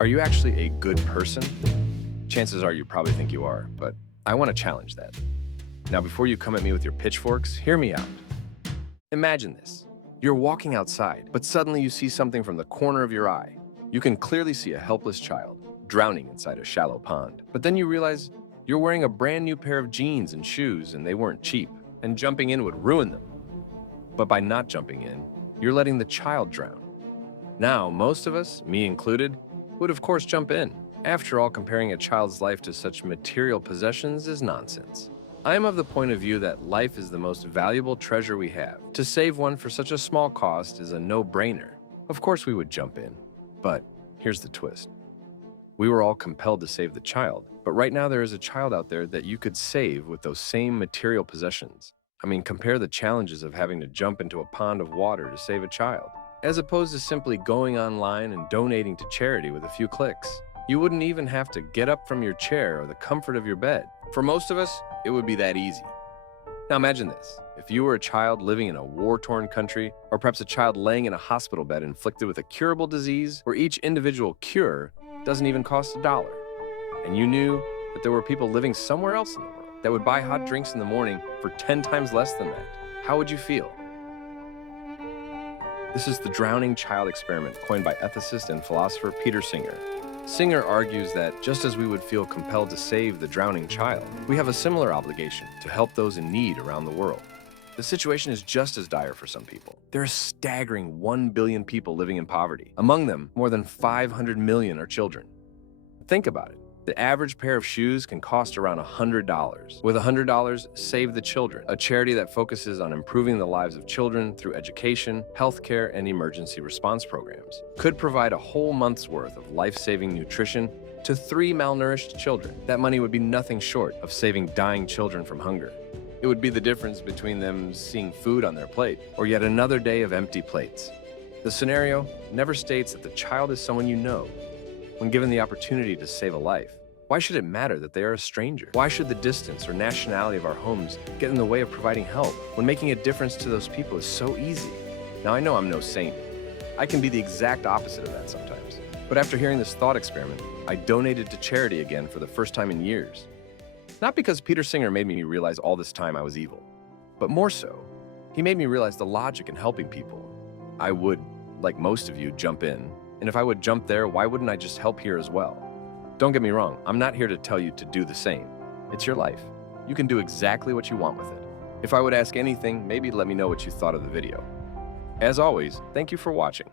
Are you actually a good person? Chances are you probably think you are, but I want to challenge that. Now, before you come at me with your pitchforks, hear me out. Imagine this. You're walking outside, but suddenly you see something from the corner of your eye. You can clearly see a helpless child drowning inside a shallow pond. But then you realize you're wearing a brand new pair of jeans and shoes, and they weren't cheap, and jumping in would ruin them. But by not jumping in, you're letting the child drown. Now, most of us, me included, would of course jump in. After all, comparing a child's life to such material possessions is nonsense. I am of the point of view that life is the most valuable treasure we have. To save one for such a small cost is a no-brainer. Of course we would jump in. But here's the twist. We were all compelled to save the child, but right now there is a child out there that you could save with those same material possessions. I mean, compare the challenges of having to jump into a pond of water to save a child, as opposed to simply going online and donating to charity with a few clicks. You wouldn't even have to get up from your chair or the comfort of your bed. For most of us, it would be that easy. Now imagine this. If you were a child living in a war-torn country, or perhaps a child laying in a hospital bed inflicted with a curable disease where each individual cure doesn't even cost $1, and you knew that there were people living somewhere else in the world that would buy hot drinks in the morning for 10 times less than that, how would you feel? This is the drowning child experiment coined by ethicist and philosopher Peter Singer. Singer argues that just as we would feel compelled to save the drowning child, we have a similar obligation to help those in need around the world. The situation is just as dire for some people. There are a staggering 1 billion people living in poverty. Among them, more than 500 million are children. Think about it. The average pair of shoes can cost around $100. With $100, Save the Children, a charity that focuses on improving the lives of children through education, healthcare, and emergency response programs, could provide a whole month's worth of life-saving nutrition to 3 malnourished children. That money would be nothing short of saving dying children from hunger. It would be the difference between them seeing food on their plate or yet another day of empty plates. The scenario never states that the child is someone you know. When given the opportunity to save a life, why should it matter that they are a stranger? Why should the distance or nationality of our homes get in the way of providing help when making a difference to those people is so easy? Now, I know I'm no saint. I can be the exact opposite of that sometimes. But after hearing this thought experiment, I donated to charity again for the first time in years. Not because Peter Singer made me realize all this time I was evil, but more so, he made me realize the logic in helping people. I would, like most of you, jump in, and if I would jump there, why wouldn't I just help here as well? Don't get me wrong, I'm not here to tell you to do the same. It's your life. You can do exactly what you want with it. If I would ask anything, maybe let me know what you thought of the video. As always, thank you for watching.